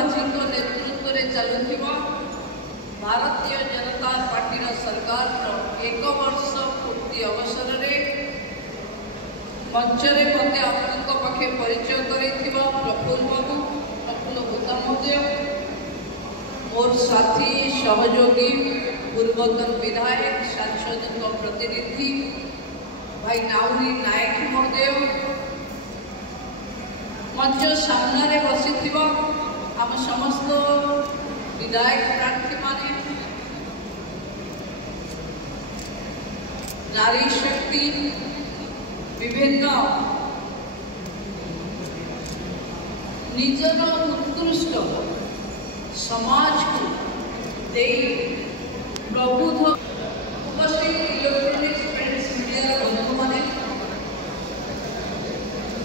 माझी नेतृत्व में चलुवा भारतीय जनता पार्टी सरकार 1 वर्ष पूर्ति अवसर में मंचरे मत आपको पाखे परिचय कर प्रफुल्ल बाबू प्रफुल्ल भूता महोदय मोर साथी सहयोगी पूर्वतन विधायक सांसद प्रतिनिधि भाई नाउरी नायक महोदय मंच सामने बसी आम समस्त विधायक प्रार्थी माने नारी शक्ति विभिन्न निजर उत्कृष्ट समाज को दे प्रबुद्ध उपस्थित इलेक्ट्रॉनिक्स प्रिंट्स मीडिया बंधु माने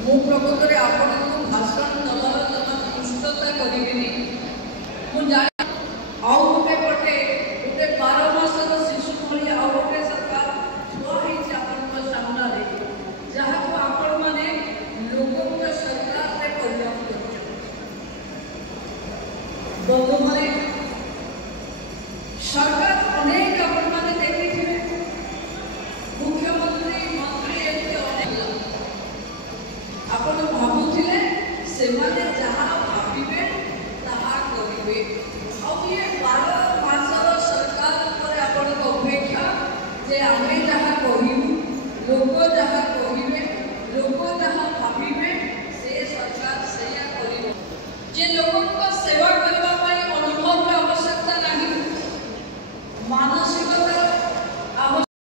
मु प्रकृत में आपको भाषण दबार जमा दुष्टता करेनि गोटे पटे गोटे 12 मासर शिशु भाई आउ गोटे सरकार छुआ हो सामने जहाँ को आपण मैंने लोकों सरकार से परिणाम बंधु मैंने सरकार अनेक आपण मैंने देखी मुख्यमंत्री मंत्री अनेक आपण भावुले से जहाँ भावे ताहा करेंगे ये 12 मासर सरकार पर आपण अपेक्षा जे आमे जहाँ कहू लोक